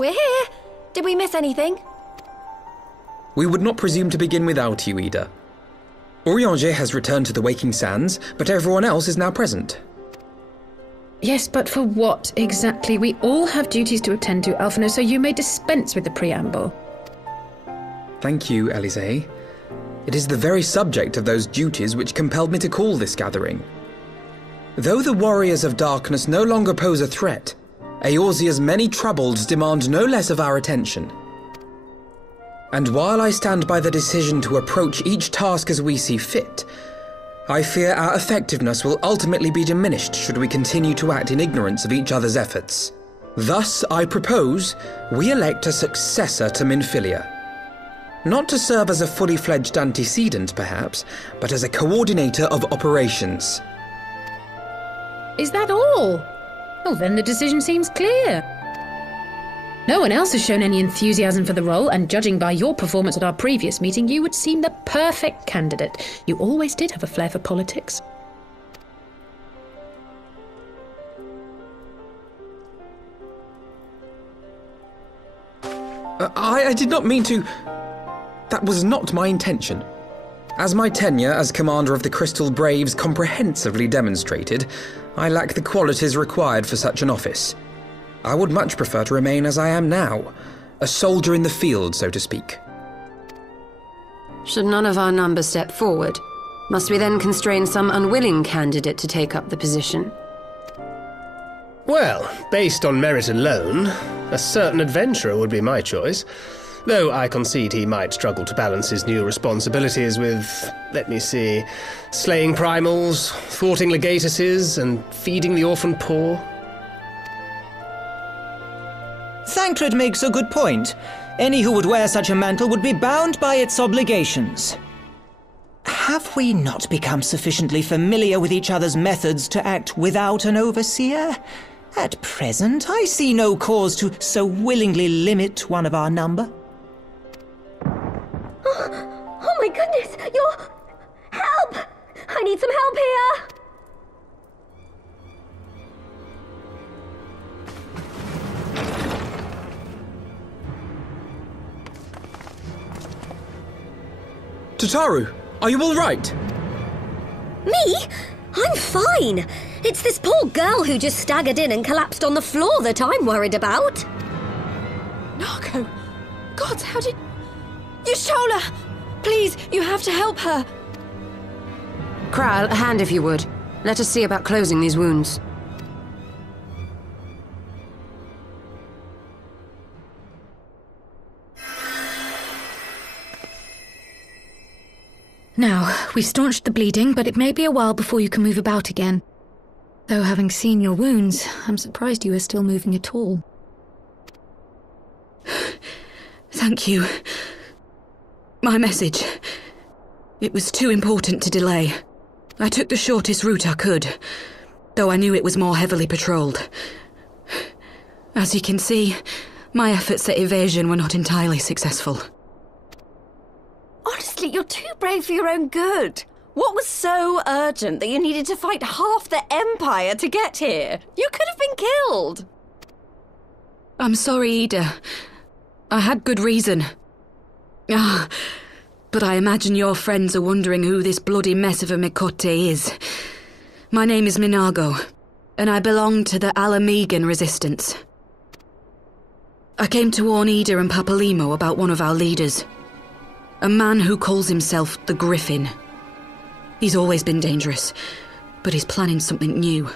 We're here. Did we miss anything? We would not presume to begin without you, Ida. Orianger has returned to the Waking Sands, but everyone else is now present. Yes, but for what exactly? We all have duties to attend to, Alphino, so you may dispense with the preamble. Thank you, Elise. It is the very subject of those duties which compelled me to call this gathering. Though the Warriors of Darkness no longer pose a threat, Eorzea's many troubles demand no less of our attention. And while I stand by the decision to approach each task as we see fit, I fear our effectiveness will ultimately be diminished should we continue to act in ignorance of each other's efforts. Thus, I propose we elect a successor to Minfilia. Not to serve as a fully fledged antecedent, perhaps, but as a coordinator of operations. Is that all? Well, then the decision seems clear. No one else has shown any enthusiasm for the role, and judging by your performance at our previous meeting, you would seem the perfect candidate. You always did have a flair for politics. I did not mean to... That was not my intention. As my tenure as commander of the Crystal Braves comprehensively demonstrated, I lack the qualities required for such an office. I would much prefer to remain as I am now, a soldier in the field, so to speak. Should none of our numbers step forward, must we then constrain some unwilling candidate to take up the position? Well, based on merit alone, a certain adventurer would be my choice. Though I concede he might struggle to balance his new responsibilities with, let me see, slaying primals, thwarting legatuses, and feeding the orphan poor. Thancred makes a good point. Any who would wear such a mantle would be bound by its obligations. Have we not become sufficiently familiar with each other's methods to act without an overseer? At present, I see no cause to so willingly limit one of our number. Oh my goodness! Help! I need some help here! Tataru, are you all right? Me? I'm fine. It's this poor girl who just staggered in and collapsed on the floor that I'm worried about. Narco! God, how did... Yashola! Please, you have to help her. Kral, a hand if you would. Let us see about closing these wounds. Now, we've staunched the bleeding, but it may be a while before you can move about again. Though having seen your wounds, I'm surprised you are still moving at all. Thank you. My message. It was too important to delay. I took the shortest route I could, though I knew it was more heavily patrolled. As you can see, my efforts at evasion were not entirely successful. Honestly, you're too brave for your own good. What was so urgent that you needed to fight half the Empire to get here? You could have been killed. I'm sorry, Ida. I had good reason. But I imagine your friends are wondering who this bloody mess of a Mikote is. My name is Minago, and I belong to the Alamegan Resistance. I came to warn Ida and Papalimo about one of our leaders. A man who calls himself the Griffin. He's always been dangerous, but he's planning something new.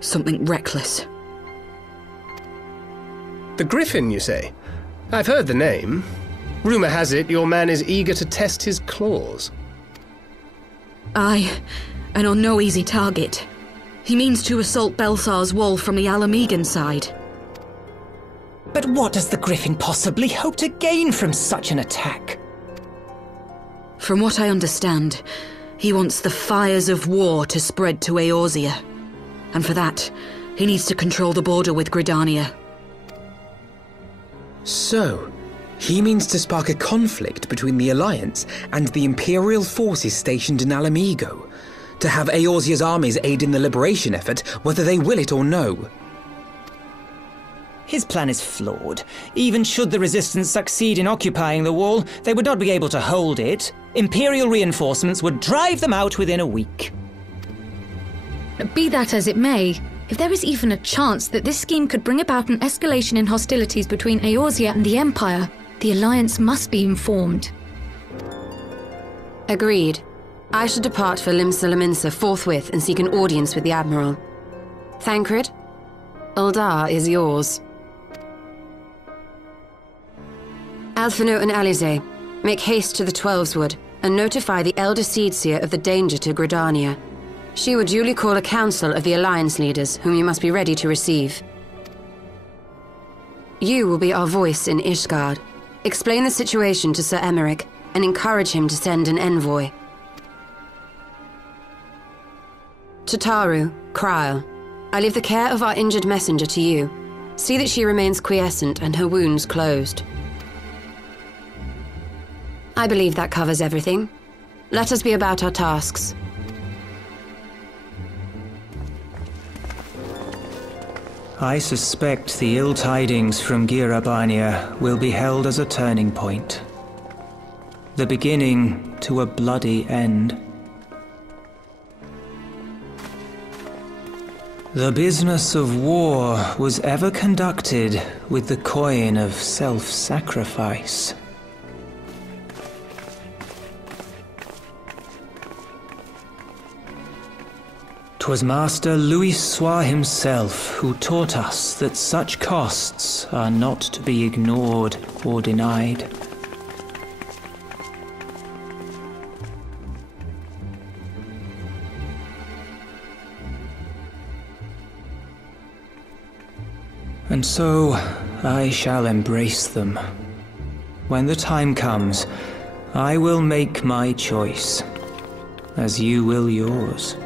Something reckless. The Griffin, you say? I've heard the name. Rumour has it your man is eager to test his claws. Aye, and on no easy target. He means to assault Belsar's wall from the Alamegan side. But what does the Griffin possibly hope to gain from such an attack? From what I understand, he wants the fires of war to spread to Eorzea. And for that, he needs to control the border with Gridania. So, he means to spark a conflict between the Alliance and the Imperial forces stationed in Alamigo, to have Eorzea's armies aid in the liberation effort, whether they will it or no. His plan is flawed. Even should the Resistance succeed in occupying the wall, they would not be able to hold it. Imperial reinforcements would drive them out within a week. Be that as it may, if there is even a chance that this scheme could bring about an escalation in hostilities between Eorzea and the Empire, the Alliance must be informed. Agreed. I should depart for Lim-Salaminsa forthwith and seek an audience with the Admiral. Thancred, Uldar is yours. Alphino and Alize, make haste to the Twelveswood and notify the Elder Seedseer of the danger to Gridania. She will duly call a council of the Alliance leaders, whom you must be ready to receive. You will be our voice in Ishgard. Explain the situation to Sir Emmerich and encourage him to send an envoy. To Taru, Kryl, I leave the care of our injured messenger to you. See that she remains quiescent and her wounds closed. I believe that covers everything. Let us be about our tasks. I suspect the ill tidings from Gyr Abania will be held as a turning point. The beginning to a bloody end. The business of war was ever conducted with the coin of self-sacrifice. 'Twas Master Louis Soir himself who taught us that such costs are not to be ignored or denied. And so, I shall embrace them. When the time comes, I will make my choice, as you will yours.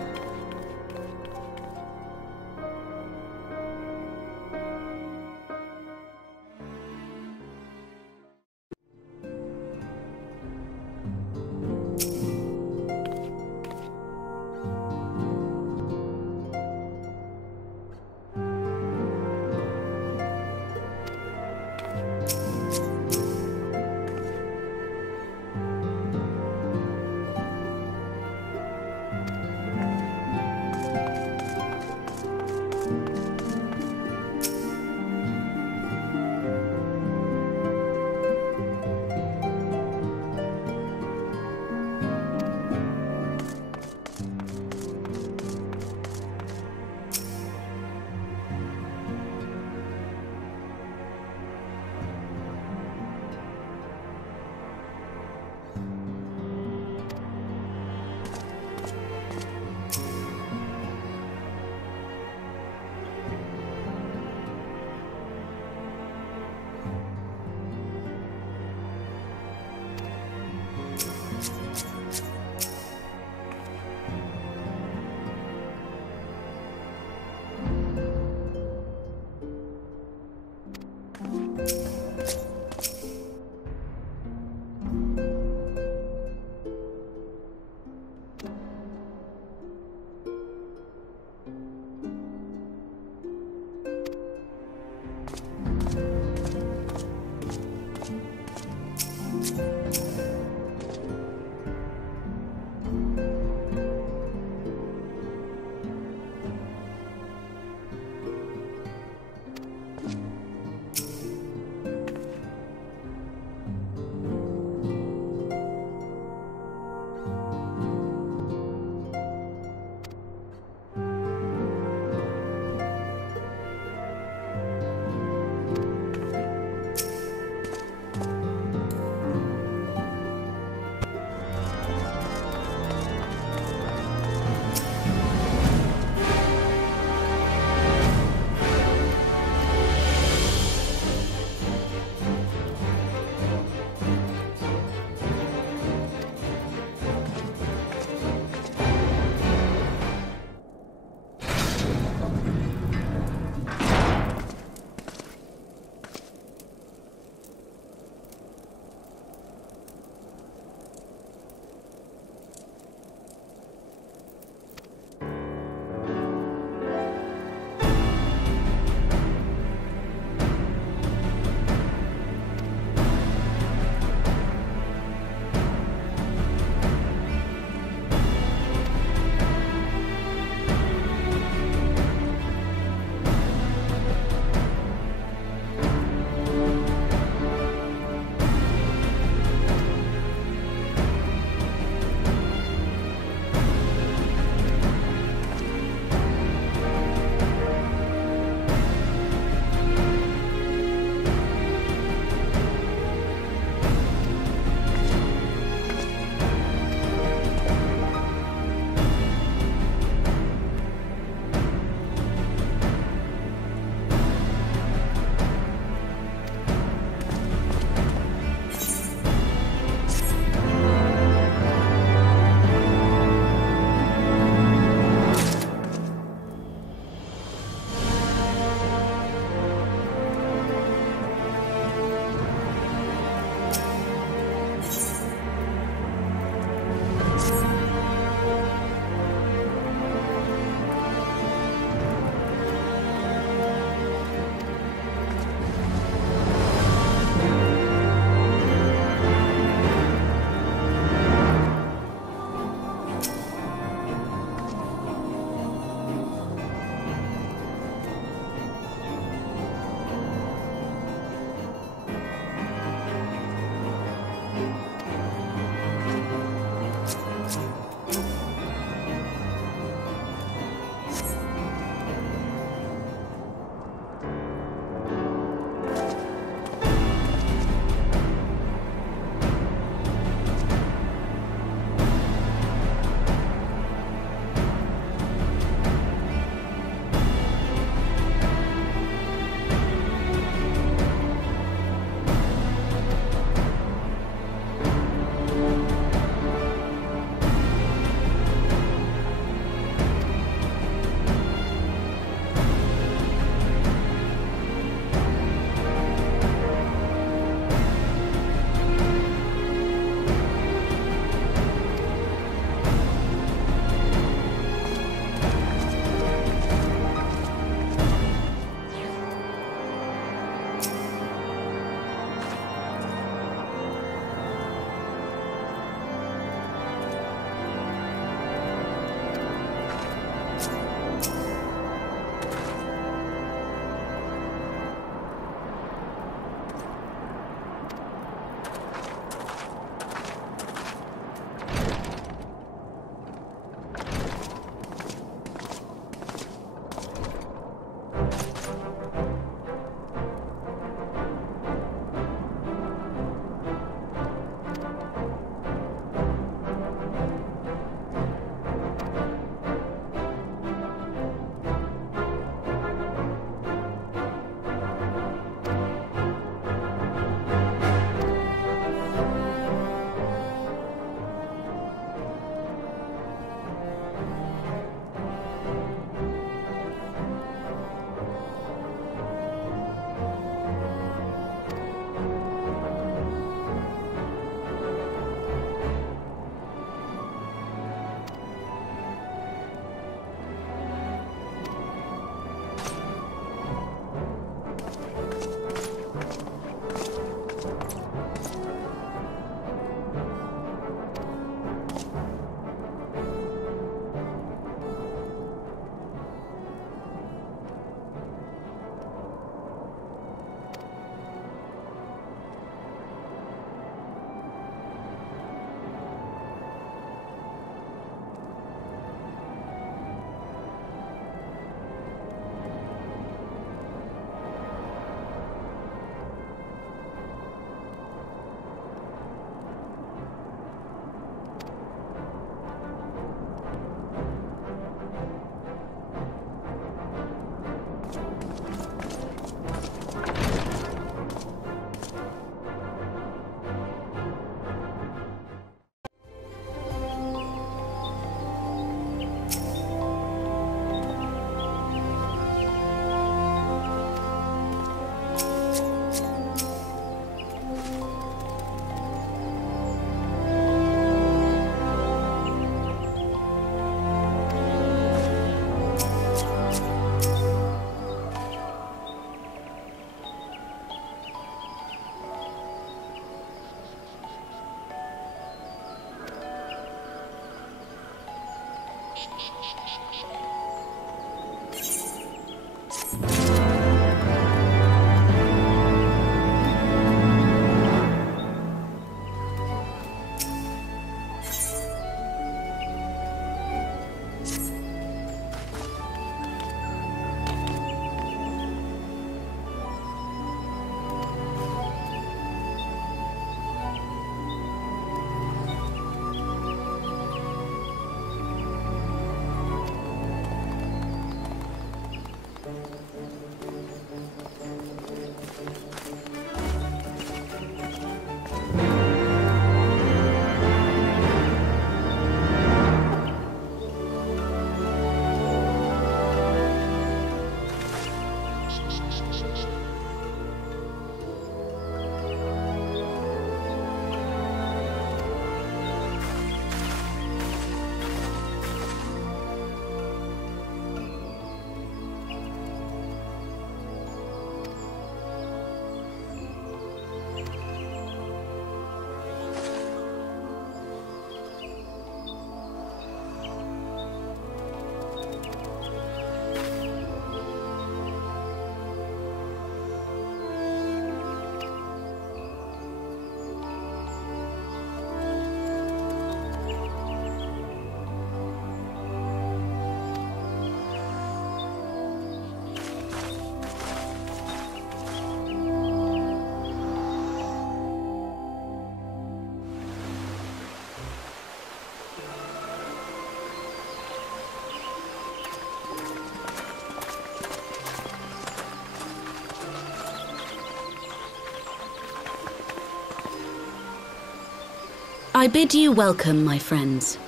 I bid you welcome, my friends.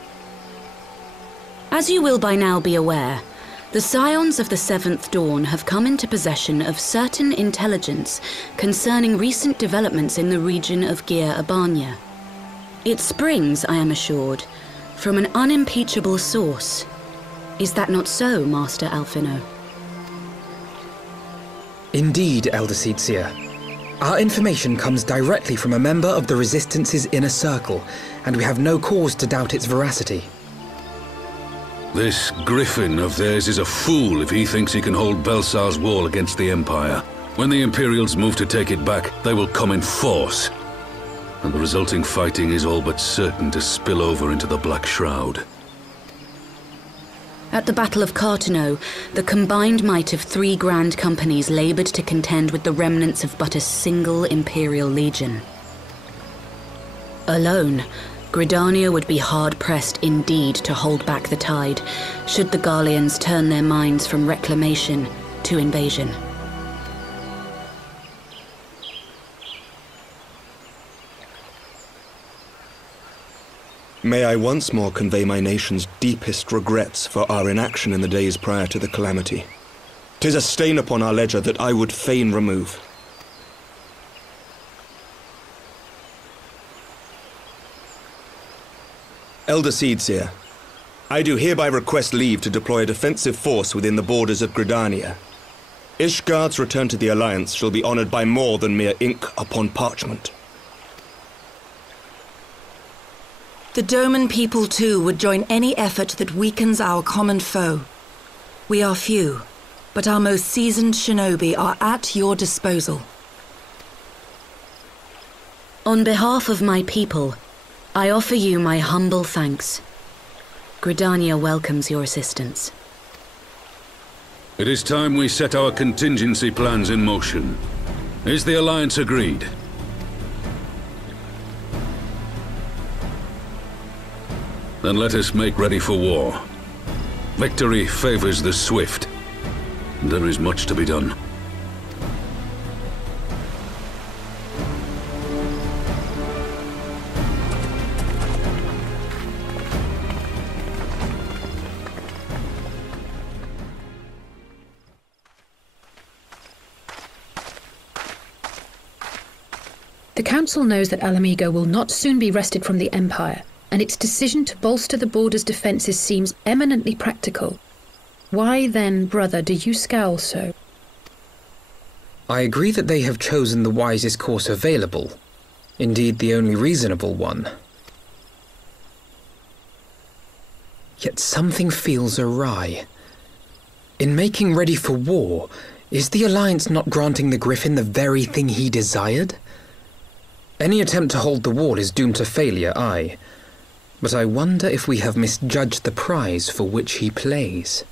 As you will by now be aware, the Scions of the Seventh Dawn have come into possession of certain intelligence concerning recent developments in the region of Gyr Abania. It springs, I am assured, from an unimpeachable source. Is that not so, Master Alphino? Indeed, Elder Seedseer. Our information comes directly from a member of the Resistance's inner circle, and we have no cause to doubt its veracity. This Griffin of theirs is a fool if he thinks he can hold Belsar's wall against the Empire. When the Imperials move to take it back, they will come in force. And the resulting fighting is all but certain to spill over into the Black Shroud. At the Battle of Cartano, the combined might of 3 grand companies laboured to contend with the remnants of but a single Imperial legion. Alone, Gridania would be hard-pressed indeed to hold back the tide, should the Garleans turn their minds from reclamation to invasion. May I once more convey my nation's deepest regrets for our inaction in the days prior to the calamity. 'Tis a stain upon our ledger that I would fain remove. Elder Seedseer, I do hereby request leave to deploy a defensive force within the borders of Gridania. Ishgard's return to the Alliance shall be honored by more than mere ink upon parchment. The Doman people too would join any effort that weakens our common foe. We are few, but our most seasoned shinobi are at your disposal. On behalf of my people, I offer you my humble thanks. Gridania welcomes your assistance. It is time we set our contingency plans in motion. Is the Alliance agreed? Then let us make ready for war. Victory favors the swift. There is much to be done. The Council knows that Alamigo will not soon be wrested from the Empire, and its decision to bolster the border's defences seems eminently practical. Why then, brother, do you scowl so? I agree that they have chosen the wisest course available. Indeed, the only reasonable one. Yet something feels awry. In making ready for war, is the Alliance not granting the Griffin the very thing he desired? Any attempt to hold the wall is doomed to failure, aye. But I wonder if we have misjudged the prize for which he plays.